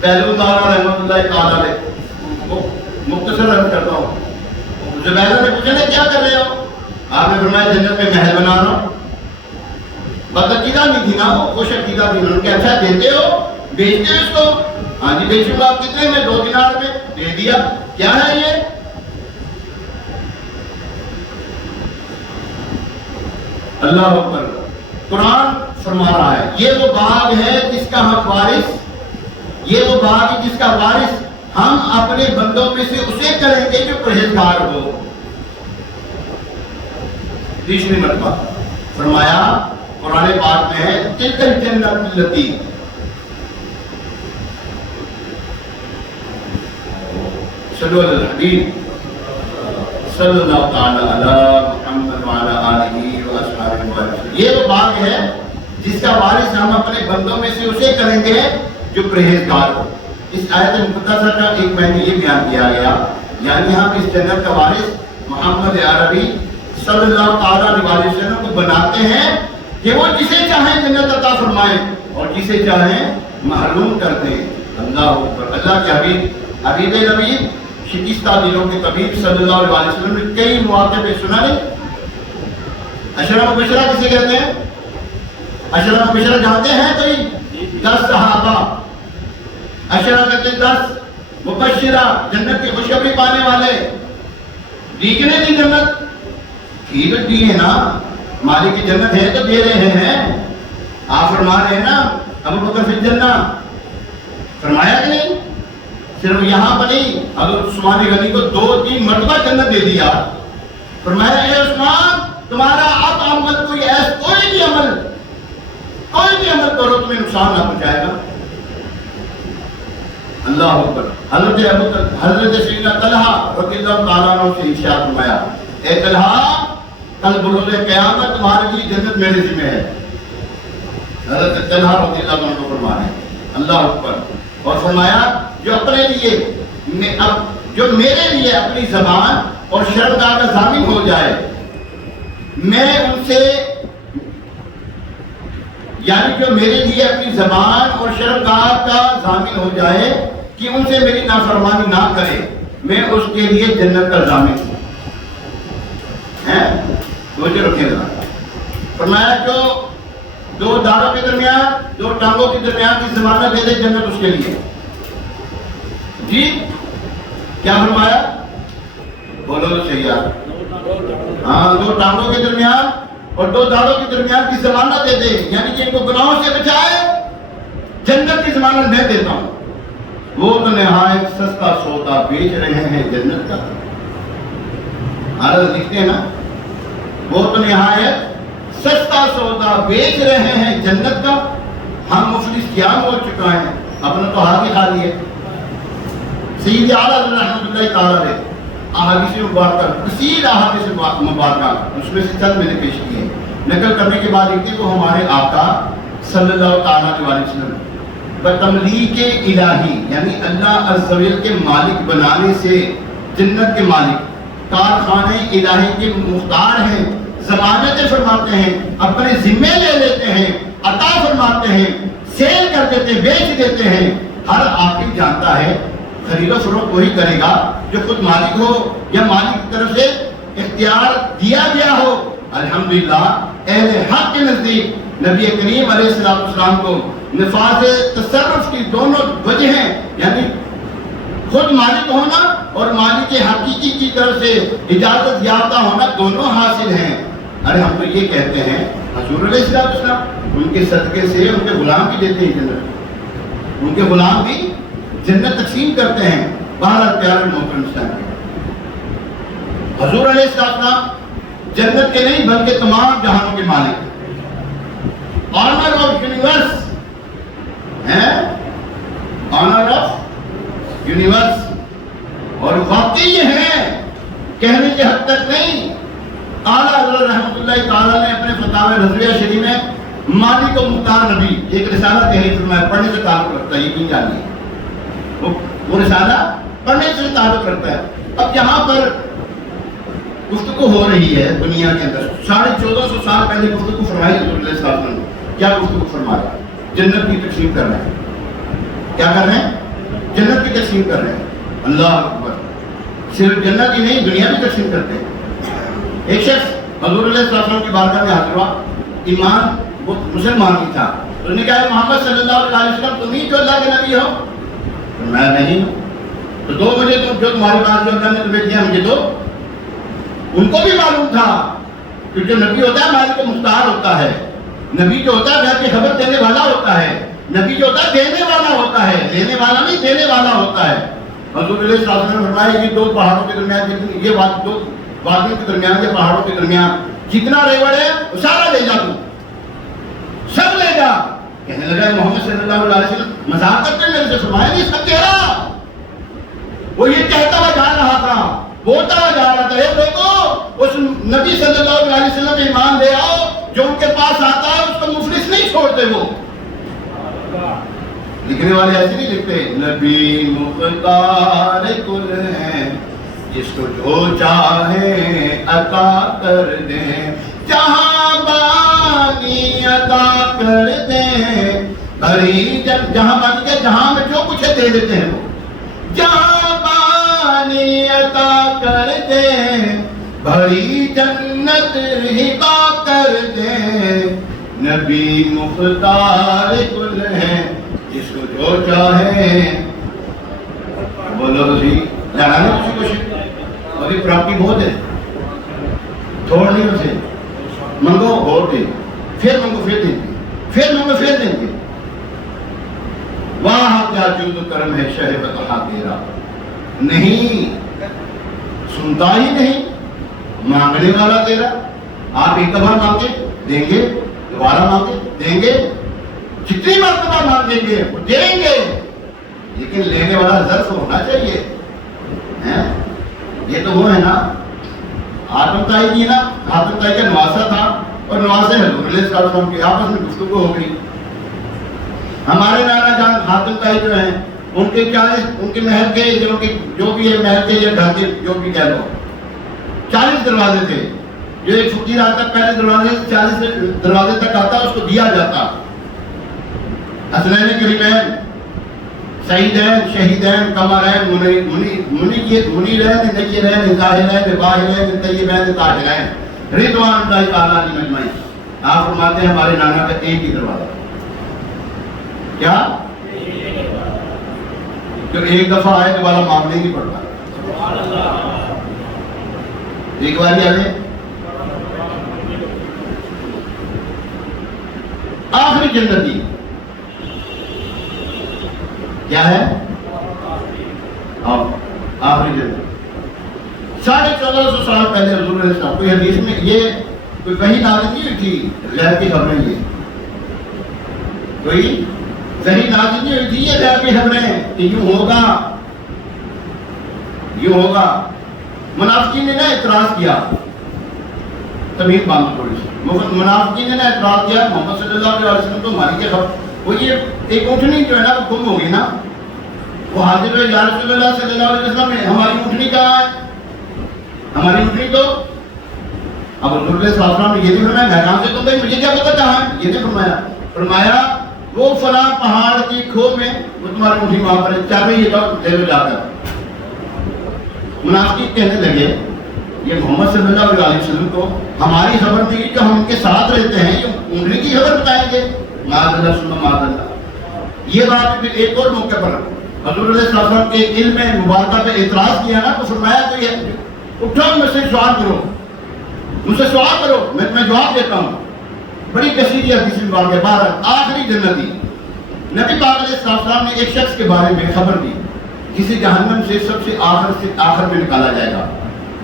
بہلول دانا رحمۃ اللہ تعالیٰ علیہ، مختصر عرض کرتا ہوں. زبیدہ نے پوچھا نا کیا کر رہے ہو؟ آپ نے فرمایا جنت میں محل بنا رہا ہوں. بدعقیدہ نہیں تھی نا وہ، خوش عقیدہ تھی. انہوں نے کہا اچھا دیتے ہو، بیچتے ہو اس کو؟ ہاں جی بیچوں گا. آپ کتنے میں؟ 2 دینار میں. دے دیا. کیا ہے یہ؟ اللہ اکبر. قرآن فرما رہا ہے یہ وہ باغ ہے جس کا ہم وارث، یہ وہ باغ ہے جس کا وارث ہم اپنے بندوں میں سے اسے کریں گے جو پرہیزگار ہو. تیسری مرتبہ فرمایا قرآن پاک میں ہے تلک الجنت التی صلی اللہ الحبیب صلی اللہ تعالی علی محمد وعلی آلہ واصحابہ وسلم. یہ وہ باغ ہے جس کا وارث ہم اپنے بندوں میں سے اسے کریں گے جو پرہیزگار ہو. اس آیت مقدسہ کا ایک معنی یہ بیان کیا گیا، یعنی ہم اس جنت کا وارث محمد عربی صلی اللہ تعالی علیہ وسلم کو بناتے ہیں کہ وہ جسے چاہیں جنت عطا فرمائیں اور جسے چاہیں محروم کر دیں. اللہ اکبر. اللہ کے حبیب نبی شکستہ دلوں کے طبیب صلی اللہ علیہ وسلم نے کئی مواقع پہ سنا نہیں. عشرہ مبشرہ کسے کہتے ہیں؟ عشرہ مبشرہ جانتے ہیں کوئی؟ 10 صحابہ. عشرہ کہتے ہیں 10 مبشرہ، جنت کی خوشخبری پانے والے. دیکھنے دی جنت ٹھیک دی ہے نا، مالک کی جنت ہے تو دے رہے ہیں. آپ فرما رہے ہیں نا ابو بکر فی الجنہ، فرمایا کہ نہیں؟ صرف یہاں پر نہیں، حضرت عثمان غنی کو 2-3 مرتبہ جنت دے دیا. فرمایا اے عثمان تمہارا اب عمل کوئی بھی عمل کرو تمہیں نقصان نہ پہنچائے گا. اللہ اکبر. حضرت سیدنا طلحہ رضی اللہ تعالیٰ عنہ سے ارشاد فرمایا اے طلحہ کل بروز قیامت تمہارے لیے جنت میرے ذمہ ہے. حضرت طلحہ رضی اللہ عنہ فرما رہے ہیں. اللہ اکبر. اور فرمایا جو اپنے لیے جو میرے لیے اپنی زبان اور شرمگاہ کا ضامن ہو جائے، میں ان سے یعنی جو میرے لیے اپنی زبان اور شرمگاہ کا ضامن ہو جائے کہ ان سے میری نافرمانی نہ کرے، میں اس کے لیے جنت کا ضامن ہوں. توجہ رکھیں ذرا. فرمایا جو 2 داروں کے درمیان 2 ٹانگوں کے درمیان کی ضمانت دے دے جنت اس کے لیے. جی کیا فرمایا؟ بولو تو صحیح یار. ہاں 2 ٹانگوں کے درمیان اور 2 داروں کے درمیان کی ضمانت دے دے، یعنی کہ ان کو گناہوں سے بچائے، جنت کی ضمانت میں دیتا ہوں. وہ تو نہایت سستا سودا بیچ رہے ہیں جنت کا. عرض لکھتے ہیں نا، وہ تو نہایت سستا سودا بیچ رہے ہیں جنت کا. ہم مفلس کیا ہو چکا ہے، اپنا تو ہاتھ ہی خالی ہے. سید اعلیٰ رحمۃ اللہ تعالیٰ علیہ احادیث مبارکہ، کثیر احادیث مبارکہ، اس میں سے چند میں نے پیش کیے. نقل کرنے کے بعد ایک وہ ہمارے آقا صلی اللہ تعالیٰ علیہ وسلم بتملیک الہی، یعنی اللہ عز و جل کے مالک بنانے سے، جنت کے مالک، کارخانے الہی کے مختار ہیں، ضمانتیں فرماتے ہیں، اپنے ذمے لے لیتے ہیں، عطا فرماتے ہیں، سیل کر دیتے ہیں، بیچ دیتے ہیں. ہر عاقل جانتا ہے خرید و فروخت وہی کرے گا جو خود مالک ہو یا مالک کی طرف سے اختیار دیا گیا ہو. الحمدللہ اہل حق کے نزدیک نبی کریم علیہ السلام کو نفاذ تصرف کی دونوں وجہیں، یعنی خود مالک ہونا اور مالک حقیقی کی طرف سے اجازت یافتہ ہونا دونوں حاصل ہیں۔ ارے ہم تو یہ کہتے ہیں حضور علیہ السلام ان کے صدقے سے ان کے غلام بھی دیتے ہیں جنت، ان کے غلام بھی جنت تقسیم کرتے ہیں۔ بہرحال پیارے محترم اسلام، حضور علیہ السلام جنت کے نہیں بلکہ تمام جہانوں کے مالک ہیں، آنر آف یونیورس ہیں، آنر آف یونیورس، اور واقعی یہ ہے، کہنے کی حد تک نہیں۔ اعلیٰ حضرت رحمۃ اللہ تعالیٰ نے اپنے فتاوی رضویہ شریف میں مالک و مختار نبی ایک رسالہ تحریر فرمایا، پڑھنے سے تعلق رکھتا ہے، یقین جانیے وہ رسالہ پڑھنے سے تعلق رکھتا ہے۔ اب یہاں پر گفتگو ہو رہی ہے دنیا کے اندر، 1450 سال پہلے گفتگو فرمائی حضور علیہ السلام نے، کیا گفتگو فرمایا؟ جنت کی تقسیم کر رہے ہیں، کیا کر رہے ہیں؟ جنت کی تقسیم کر رہے ہیں۔ اللہ اکبر، صرف جنت ہی نہیں دنیا بھی تقسیم کرتے ہیں۔ ایک شخص حضور علیہ السلام کی بارگاہ میں حاضر ہوا، ایمان وہ مسلمان ہی تھا، تو نے کہا محمد صلی اللہ علیہ وسلم تم ہی جو اللہ کے نبی ہو؟ میں نہیں ہوں۔ تو دو مجھے جو تمہارے پاس جو اللہ نے تمہیں دیا مجھے دو۔ ان کو بھی معلوم تھا کہ جو نبی ہوتا ہے مالک مختار ہوتا ہے، نبی جو ہوتا ہے گھر کی خبر دینے والا ہوتا ہے، نبی جو ہوتا ہے دینے والا ہوتا ہے، لینے والا نہیں دینے والا ہوتا ہے۔ حضور علیہ السلام نے فرمایا کہ دو پہاڑوں کے درمیان یہ بات، دو وادیوں کے درمیان یا پہاڑوں کے درمیان جتنا ریوڑ ہے وہ سارا لے جا، تو سب لے جا۔ کہنے لگا محمد صلی اللہ علیہ وسلم مذاق کرتے میرے سے، فرمایا نہیں سب کہہ رہا، وہ یہ کہتا ہوا جا رہا تھا، بولتا ہوا جا رہا تھا، اے لوگوں اس نبی صلی اللہ علیہ وسلم پہ ایمان لے آؤ، جو ان کے پاس آتا ہے اس کو مفلس نہیں چھوڑتے۔ وہ لکھنے والے ایسے نہیں لکھتے، نبی مختار کل ہیں جس کو جو چاہے عطا کر دیں، جہاں بانی عطا کر دیں، بھری جہاں بانی کے جہاں میں جو کچھ ہے دے دیتے ہیں، وہ جہاں بانی عطا کر دیں، بھری جنت ہبا کر دیں، نبی مختار کل ہیں جس کو جو چاہے۔ بولو جی جانا نہیں کسی کو، اور یہ پراپتی بہت ہے، تھوڑ نہیں اسے منگو اور دیں، پھر منگو پھر دیں گے، پھر منگو پھر دیں گے۔ واہ کیا جود کرم ہے شہ بطحا تیرا، نہیں سنتا ہی نہیں، مانگنے والا تیرا۔ آپ ایک دفعہ مانگے دیں گے، دوبارہ مانگے دیں گے، جتنی مرتبہ مانگیں گے وہ دیں گے، لیکن لینے والا ظرف ہونا چاہیے۔ یہ تو وہ ہے نا حاتم طائی کی نا، حاتم طائی کا نواسہ تھا اور نواسے حضور علیہ السلام کی آپس میں گفتگو ہو گئی۔ ہمارے نانا جان حاتم طائی جو ہیں ان کے 40 ان کے محل کے جو بھی ہے محل کے یا گھر کے جو بھی کہہ لو 40 دروازے تھے، جو ایک فقیر آتا پہلے دروازے 40 دروازے تک آتا اس کو دیا جاتا، حسنین کریمین، سعیدین، شہیدین، قمرین، منیرین، نیرین، ظاہرین، باہرین، طیبین، طاہرین، رضوان اللہ تعالیٰ علیہم اجمعین۔ آپ فرماتے ہیں ہمارے نانا کا ایک ہی دروازہ، کیا جو ایک دفعہ آئے دوبارہ معاملے نہیں پڑتا، ایک بار ہی آئے۔ آخری جنتی کیا ہے؟ آخری جنتی 1450 سال پہلے حضور علیہ السلام، کوئی حدیث میں یہ کوئی وحی نازل نہیں ہوئی تھی، غیب کی خبریں، یہ کوئی وحی نازل نہیں ہوئی تھی، یہ غیب کی خبریں کہ یوں ہوگا یوں ہوگا۔ منافقین نے نا اعتراض کیا، تمہید باندھو تھوڑی سی، منافقین نے نا اعتراض کیا محمد صلی اللہ علیہ وسلم تو ہماری کیا خبر، وہ یہ ایک اونٹنی جو ہے نا وہ گم ہو گئی نا، وہ حاضر ہے یا رسول اللہ صلی اللہ علیہ وسلم میں ہماری اونٹنی کہاں ہے، ہماری اونٹنی تو اب حضور علیہ السلام نے یہ نہیں فرمایا میں کہاں سے تم بھائی مجھے کیا پتا کہاں ہے، یہ نہیں فرمایا، فرمایا وہ فلاں پہاڑ کی کھو میں وہ تمہاری اونٹنی وہاں پر ہے، چاہے یہ لے لو جا کر۔ منافقین کہنے لگے یہ محمد صلی اللہ علیہ وسلم کو ہماری خبر دی جو ہم ان کے ساتھ رہتے ہیں، یہ اونٹنی کی خبر بتائیں گے، معاذ اللہ سنو معاذ اللہ۔ یہ بات پھر ایک اور موقع پر حضور علیہ السلام کے علم مبارکہ پہ اعتراض کیا نا، تو فرمایا کہ اٹھو مجھ سے سوال کرو، مجھ سے سوال کرو، میں جواب دیتا ہوں۔ بڑی کثیر حدیث مبارکہ ہے۔ بارہ آخری جنتی نبی پاک علیہ السلام نے ایک شخص کے بارے میں خبر دی، کسی جہنم سے سب سے آخر میں نکالا جائے گا،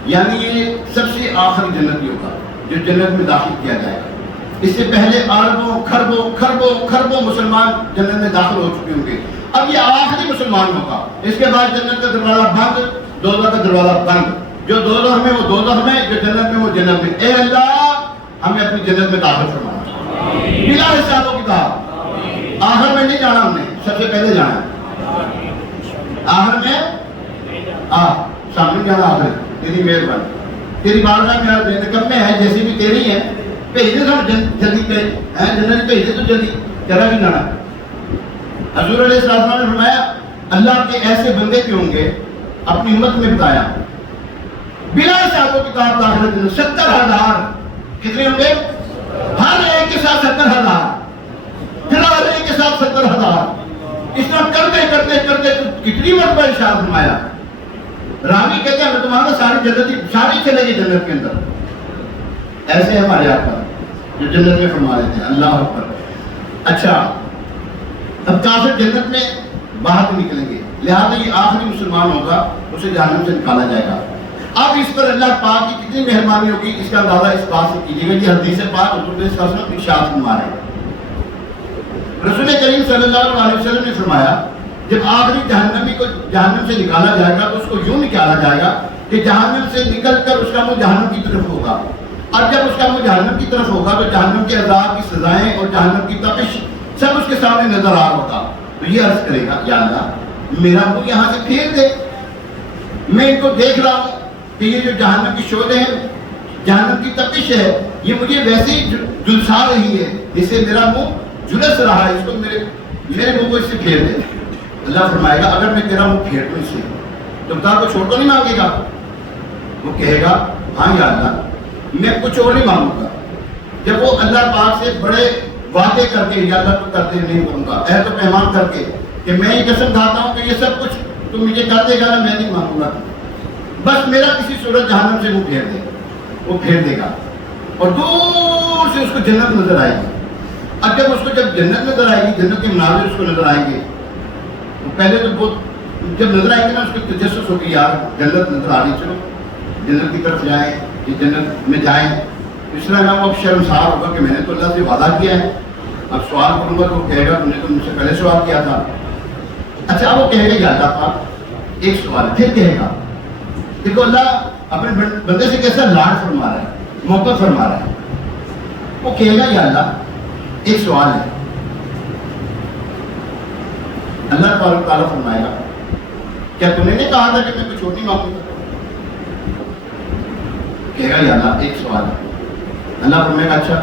یعنی یہ سب سے آخری جنتی ہوگا جو جنت میں داخل کیا جائے گا۔ اس سے پہلے اربوں خربوں مسلمان جنت میں داخل ہو چکے ہوں گے، اب یہ آخری مسلمان ہوگا۔ اس کے بعد جنت کا دروازہ بند، دوزخ کا دروازہ بند، جو دوزخ میں وہ دوزخ میں، جو جنت میں وہ جنت میں۔ اے اللہ ہمیں اپنی جنت میں داخل فرما بلا حساب و کتاب۔ آخر میں نہیں جانا، ہم نے سب سے پہلے جانا ہے۔ آخر میں سامنے جانا، آخر تیری مہربانی، تیری بارگاہ میں آ کب میں ہے جیسی بھی تیری ہے، بھیج دے سب جلدی پہ جنت بھیج دے تو جلدی تیرا بھی جانا۔ حضور علیہ السلام نے فرمایا اللہ کے ایسے بندے بھی ہوں گے، اپنی امت میں بتایا بلا حساب و کتاب داخل جنت 70,000۔ کتنے ہوں گے؟ ہر ایک کے ساتھ 70,000، پھر ہر ایک کے ساتھ 70,000۔ اس طرح کرتے کتنی مرتبہ ارشاد فرمایا۔ راوی کہتے ہیں تمہارا ساری جنتی ساری چلے گی جنت کے اندر۔ ایسے ہمارے آقا جو جنت میں فرما دیتے ہیں، اللہ اکبر۔ اچھا اب کافر جنت میں باہر نکلیں گے، لہذا یہ آخری مسلمان ہوگا، اسے جہنم سے نکالا جائے گا۔ اب اس پر اللہ پاک کی کتنی مہربانی ہوگی، اس کا اندازہ اس بات سے کیجیے گا۔ یہ حدیث پاک حضور صلی اللہ علیہ وسلم ارشاد فرما رہے ہیں۔ رسول کریم صلی اللہ علیہ وسلم نے فرمایا جب آخری جہنمی کو جہنم سے نکالا جائے گا تو اس کو یوں نکالا جائے گا کہ جہنم سے نکل کر اس کا منہ جہنم کی طرف ہوگا، اور جب اس کا منہ جہنم کی طرف ہوگا تو جہنم کے عذاب کی سزائیں اور جہنم کی تپش سب اس کے سامنے نظر آ رہا ہوگا۔ تو یہ عرض کرے گا یا اللہ میرا منہ یہاں سے پھیر دے، میں ان کو دیکھ رہا ہوں کہ یہ جو جہنم کی شعلیں ہیں، جہنم کی تپش ہے، یہ مجھے ویسے ہی جلسا رہی ہے جس سے میرا منہ جلس رہا ہے، اس کو میرے منہ کو اس سے پھیر دے۔ اللہ فرمائے گا اگر میں تیرا منہ پھیر دوں اس سے تو بتا کو چھوڑ تو نہیں مانگے گا؟ وہ کہے گا ہاں یا اللہ میں کچھ اور نہیں مانگوں گا۔ جب وہ اللہ پاک سے بڑے وعدے کر کے یا اللہ تو کرتے نہیں کروں گا، عہد و پیمان کر کے کہ میں یہ قسم کھاتا ہوں کہ یہ سب کچھ تم مجھے کر دے گا نا، میں نہیں مانگوں گا، بس میرا کسی صورت جہنم سے وہ پھیر دے، وہ پھیر دے گا اور دور سے اس کو جنت نظر آئے گی۔ اب جب جنت نظر آئے گی، جنت کے مناظر اس کو نظر آئیں گے، پہلے تو بہت جب نظر آئیں گے نا اس کو تجسس ہوگی یار جنت نظر آ رہی، چلو جنت کی طرف جائیں، یہ جنت میں جائیں۔ اس طرح نہ وہ اب شرمسار ہوگا کہ میں نے تو اللہ سے وعدہ کیا ہے، اب سوال کروں گا تو وہ کہے گا تم نے تو مجھ سے پہلے سوال کیا تھا۔ اچھا وہ کہے گا یا اللہ پاک ایک سوال پھر کہے گا، دیکھو اللہ اپنے بندے سے کیسا لاڈ فرما رہا ہے، محبت فرما رہا ہے۔ وہ کہے گا یا اللہ ایک سوال ہے۔ اللہ تبارک تعالیٰ فرمائے گا کیا تم نے نہیں کہا تھا کہ میں کچھ چھوٹی مانگوں گا؟ کہے گا یا اللہ ایک سوال ہے۔ اللہ فرمائے گا اچھا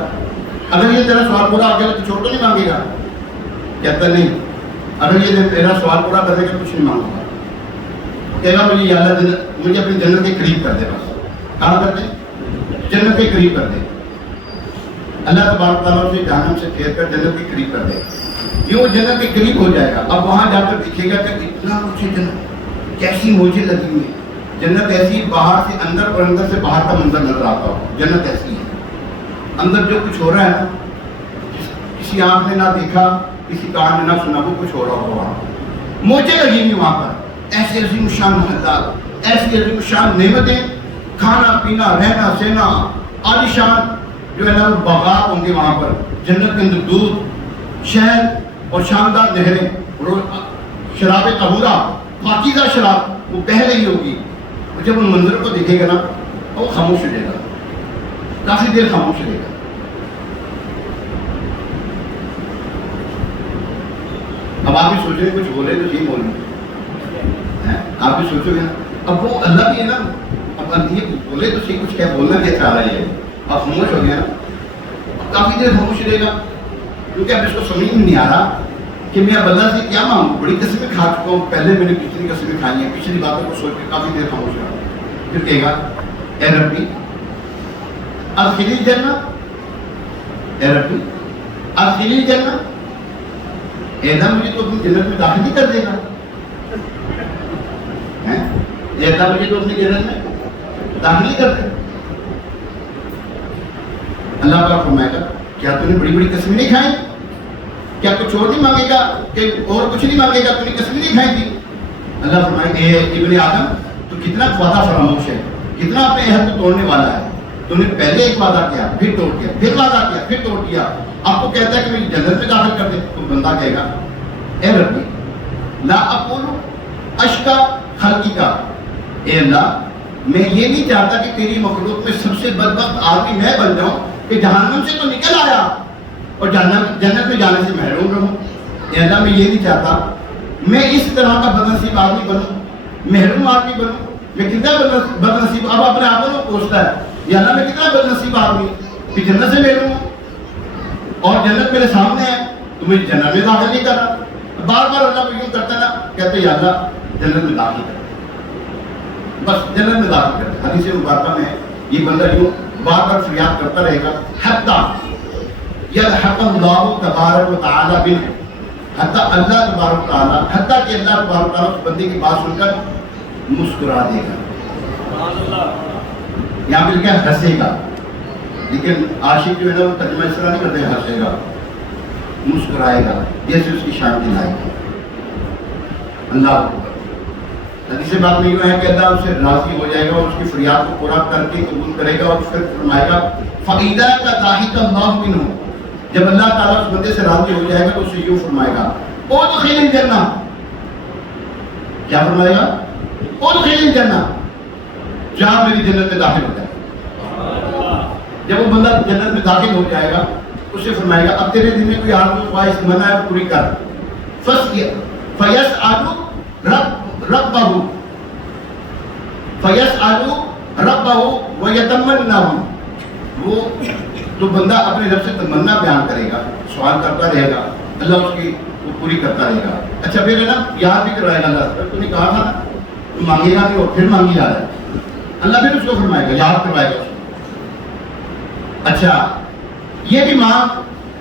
اگر یہ تیرا سوال پورا آ گیا تو چھوڑ تو نہیں مانگے گا؟ کہتا نہیں اگر یہ تیرا سوال پورا کر دے گا کچھ نہیں مانگوں گا۔ کہے گا مجھے یا اللہ مجھے اپنی جنت کے قریب کر دے، بس کہاں کر دے؟ جنت کے قریب کر دے۔ اللہ تبارک تعالیٰ سے جہنم سے پھیر کر جنت کے قریب کر دے، یوں جنت کے قریب ہو جائے گا۔ اب وہاں جا کر دیکھے گا کہ اتنا کچھ جنت کیسی موجیں لگی ہوئی، جنت ایسی باہر سے اندر اور اندر سے باہر کا منظر نظر آتا ہو۔ جنت ایسی ہے، اندر جو کچھ ہو رہا ہے نا کسی آنکھ نے نہ دیکھا، کسی کان نے نہ سنا، وہ کچھ ہو رہا ہو وہاں، موجیں لگی ہوئی وہاں پر، ایسی عظیم شان محلات، ایسی عظیم شان نعمتیں، کھانا پینا رہنا سہنا عالی شان جو ہے نا وہ باغات ہوں گے وہاں پر، جنت کے اندر دودھ شہد اور شاندار نہریں، شراب طہورہ پاکیزہ شراب وہ بہہ رہی ہوگی۔ جب ان منظر کو دیکھے گا نا وہ خاموش ہو جائے گا، کافی دیر خاموش رہے گا۔ اب آپ بھی سوچ رہے کچھ بولے تو صحیح بولیں، آپ بھی سوچو گے نا اب وہ اللہ بھی ہے نا، اب یہ بولے تو صحیح کچھ کیا بولنا کیا چاہ رہا ہے، اب خاموش ہو گیا نا، اب کافی دیر خاموش رہے گا کیونکہ اب اس کو سمجھ میں نہیں آ رہا کہ میں اب اللہ سے کیا مانگوں، بڑی قسمیں کھا چکا ہوں، پہلے میں نے کتنی قسمیں کھائی ہیں، پچھلی باتوں کو سوچ کے کافی دیر خاموش رہا۔ پھر کہے گا اے ربی ادخلنی الجنہ، اے ربی ادخلنی الجنہ، اے اللہ مجھے تو اپنی جنت میں داخل نہیں کر دے گا؟ اللہ مجھے تو اپنی جنت میں داخل نہیں کرتے. اللہ پاک فرمائے گا کیا تو نے بڑی بڑی قسمیں نہیں کھائیں؟ کیا تو چھوڑ نہیں مانگے گا کہ اور کچھ نہیں مانگے گا؟ تو نے قسمیں نہیں کھائی تھی؟ اللہ فرمائے گا اے ابن آدم تو کتنا وعدہ فراموش ہے، کتنا اپنے عہد کو توڑنے والا ہے. تو نے پہلے ایک وعدہ کیا، پھر توڑ دیا، پھر وعدہ کیا، پھر توڑ دیا. آپ کو کہتا ہے کہ مجھے جنت میں داخل کر دے. تو بندہ کہے گا اے ربی لا اقول اشقا خلقی کا، اے اللہ میں یہ نہیں چاہتا کہ تیری مخلوق میں سب سے بدبخت آدمی میں بن جاؤں کہ جہنم سے تو نکل آیا اور جنت میں جانے سے محروم رہوں. اے اللہ میں یہ نہیں چاہتا میں اس طرح کا بدنصیب آدمی بنوں، محروم آدمی بنوں. میں کتنا بدنصیب، اب اپنے آپ کو پوچھتا ہے یا اللہ میں کتنا بدنصیب آدمی کہ جنت سے محروم ہوں اور جنت میرے سامنے ہے تو مجھے جنت میں داخل نہیں کر رہا. بار بار اللہ کو یوں کرتا نا، کہتے یا اللہ جنت میں داخل کر، بس جنت میں داخل کر. حدیث مبارکہ میں یہ بندہ یوں بار بار فریاد کرتا رہے گا حتی یلحق اللہ تبارک و تعالی بہ، حتی اللہ تبارک و تعالی، حتی کہ اللہ تبارک و تعالی اس بندے کی بات سن کر مسکرا دے گا. یہاں پہ لکھا ہے ہنسے گا، لیکن عاشق جو ہے نا وہ ترجمہ اس طرح نہیں کرتے ہنسے گا، مسکرائے گا جیسے اس کی شان دلائے گا. اللہ اکبر. حدیث بات میں یہ ہے کہ اللہ اس سے راضی ہو جائے گا اور اس کی فریاد کو پورا کر کے قبول کرے گا اور پھر فرمائے گا فَإِذَا كَذَلِكَ اللَّهُ مِنْهُ، جب اللہ تعالیٰ اس بندے سے راضی ہو جائے گا تو اسے یوں فرمائے گا اُدْخِلِ الْجَنَّةَ، کیا فرمائے گا؟ اُدْخِلِ الْجَنَّةَ، جہاں میری جنت میں داخل ہو جائے گا. جب وہ بندہ جنت میں داخل ہو جائے گا اسے فرمائے گا اب تیرے دل میں کوئی آرزو خواہش تمنا ہے پوری کر. فَيَسْأَلُ رَبَّهُ وَيَتَمَنَّهُ، وہ تو بندہ اپنے رب سے تمنا بیان کرے گا، سوال کرتا رہے گا، اللہ اس کی وہ پوری کرتا رہے گا. اچھا پھر ہے نا یاد بھی کروائے گا اللہ سے، تو نے کہا تھا تو مانگے گا کہ اور پھر مانگی جا رہا ہے. اللہ پھر اس کو فرمائے گا، یاد کروائے گا اس کو. اچھا یہ بھی مانگ،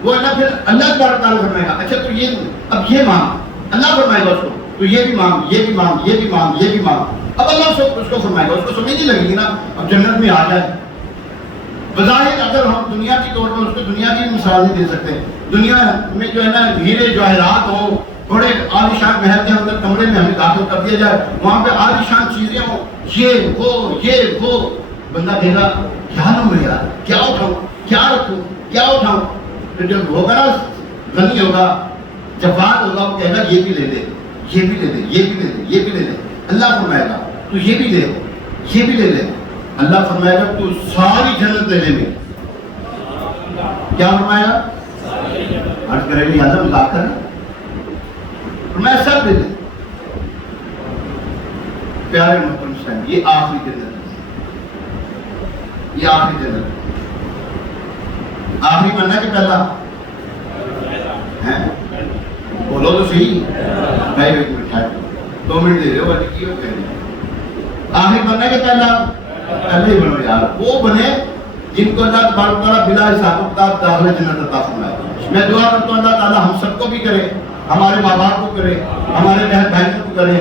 وہ اللہ پھر اللہ تعالیٰ فرمائے گا اچھا تو یہ اب یہ مانگ، اللہ فرمائے گا اس کو تو یہ بھی مانگ، یہ بھی مانگ، یہ بھی مانگ، یہ بھی مانگ. اب اللہ اس کو فرمائے گا، اس کو سمجھ نہیں لگے گی نا اب جنت میں آ جائے. بظاہر اگر ہم دنیا کی طور پر اس کو دنیا کی مثال نہیں دے سکتے، دنیا میں جو ہے نا ہیرے جواہرات ہوں، بڑے عالیشان محل کے اندر کمرے میں ہمیں داخل کر دیا جائے، وہاں پہ عالیشان چیزیں ہوں، یہ وہ بندہ کہے گا کیا لوں میں یار، کیا اٹھاؤں، کیا رکھوں، کیا اٹھاؤں. پھر جب ہوگا نا غنی ہوگا، جواد ہوگا، وہ کہے گا یہ بھی لے لے، یہ بھی لے لے، یہ بھی لے لے، یہ بھی لے لے. اللہ فرمائے گا تو یہ بھی لے، یہ بھی لے لے. اللہ فرمائے گا تو ساری جنت لے لے. کیا فرمایا؟ عرض کرے گی یاد مذاق کر میں سب دے دیں. پیارے محترم صاحب یہ آخری جنت ہے، یہ آخری جنت ہے. آخری بننا کہ پہلا ہے؟ بولو تو صحیح بھائی. ایک منٹ ہے، 2 منٹ دے رہے ہو والی کی ہو کہہ رہے. آخری بننا کہ پہلا؟ پہلے ہی بنو یار. وہ بنے جن کو اللہ تبارک و تعالیٰ بلا حساب و کتاب داخلہ جنت عطا فرمائے. میں دعا کرتا ہوں اللہ تعالیٰ ہم سب کو بھی کرے، ہمارے ماں باپ کو کرے، ہمارے بہن بھائیوں کو کرے،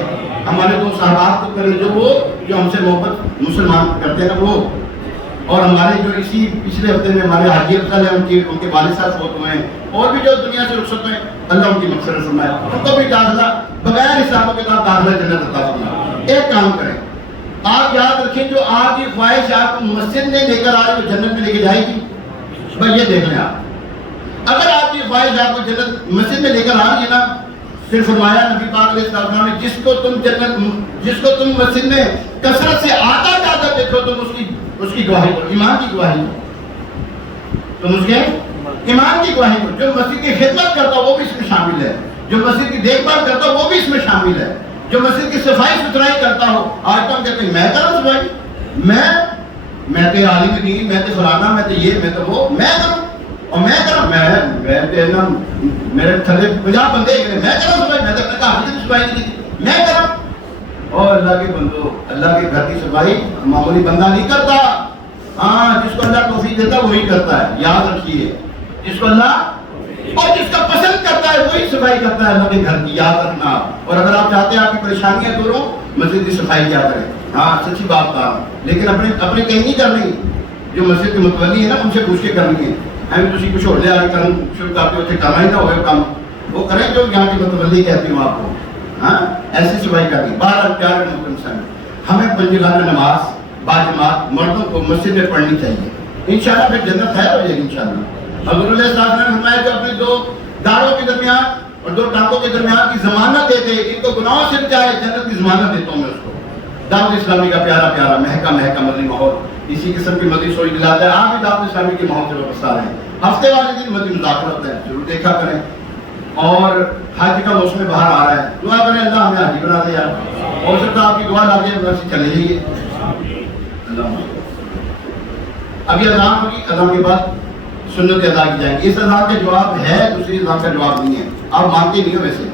ہمارے دوست احباب کو کرے جو ہم سے محبت مسلمان کرتے ہیں وہ. اور ہمارے جو اسی پچھلے ہفتے میں ہمارے حاجی افضل ہیں، ان کے والد صاحب فوت ہوئے ہیں، اور بھی جو دنیا سے رخصت ہوئے، اللہ ان کی مغفرت فرمائے. ان کو بھی داخلہ بغیر حساب و کتاب داخلہ جنت عطا فرمائے. ایک کام کریں، آپ یاد رکھیں جو آپ کی خواہش آپ کو مسجد میں لے کر آئے تو جنت میں لے کے جائے گی. بھائی یہ دیکھ لیں آپ، اگر آپ کی خواہش آپ کو جنت مسجد میں لے کر آ رہی ہے نا، پھر فرمایا نبی پاک علیہ السلام نے جس کو تم مسجد میں کثرت سے آتا جاتا دیکھو تم اس کی گواہی دو، ایمان کی گواہی دو. تم اس کے ایمان کی گواہی دو. جو مسجد کی خدمت کرتا وہ بھی اس میں شامل ہے، جو مسجد کی دیکھ بھال کرتا وہ بھی اس میں شامل ہے، جو مسجد کی صفائی ستھرائی کرتا ہو. آج تو ہم کہتے ہیں میں کروں صفائی، میں تو عالم دین، میں تو فلانا، میں تو یہ، میں تو وہ، میں کروں اور میں کروں، میں میرے تھلے 50 بندے میں کروں صفائی، میں تو اپنے کہاں کی صفائی نہیں کی، میں کروں. اور اللہ کے بندو، اللہ کے گھر کی صفائی معمولی بندہ نہیں کرتا. ہاں جس کو اللہ توفیق دیتا ہے وہی کرتا ہے، یاد رکھیے. جس کو اللہ اور جس کا پسند کرتا ہے وہی صفائی کرتا ہے اللہ کے گھر کی، یاد رکھنا. اور اگر آپ چاہتے ہیں آپ کی پریشانیاں دور ہوں، مسجد کی صفائی کیا کریں. ہاں سچی بات بتا رہا ہوں، لیکن اپنے کہیں نہیں کرنی. جو مسجد کے متولی ہے نا ان سے پوچھ کے کرنی ہے. ہمیں تھی کچھ ہو لیا کرم شروع کرتے اتنے کرنا ہی نہ ہوئے کام وہ کریں جو یہاں کی متولی کہتی ہوں آپ کو. ہاں ایسی صفائی کرنی. باہر پیار محترم صاحب ہمیں پنجگاہ میں نماز باجماعت مردوں کو مسجد میں پڑھنی چاہیے. انشاءاللہ پھر جنت ہے ہو جائے گی انشاءاللہ. حضور علیہ السلام نے فرمایا جو اپنے دو داروں کے درمیان اور دو ٹانکوں کے درمیان کی ضمانت دیتے ان کو گناہوں سے بچائے جنت کی ضمانت دیتا ہوں میں اس کو. دعوت اسلامی کا پیارا پیارا مہکا مدنی ماحول اسی قسم کی مدنی سوچ دلاتا ہے. آپ بھی دعوت اسلامی کے ماحول سے وابستہ رہیں. ہفتے والے دن مدنی مذاکرات ہے ضرور دیکھا کریں. اور حج کا موسم باہر آ رہا ہے دعا کریں اللہ ہمیں حاجی بنا دے یار. ہو سکتا ہے آپ کی دعا لاگے ویسے چلے جائیے. ابھی اذان ہوگی اذان کے بعد سنت ادا کی جائیں گی. اس اذان کا جواب ہے دوسری اذان کا جواب نہیں ہے. آپ مانتے نہیں ہو ویسے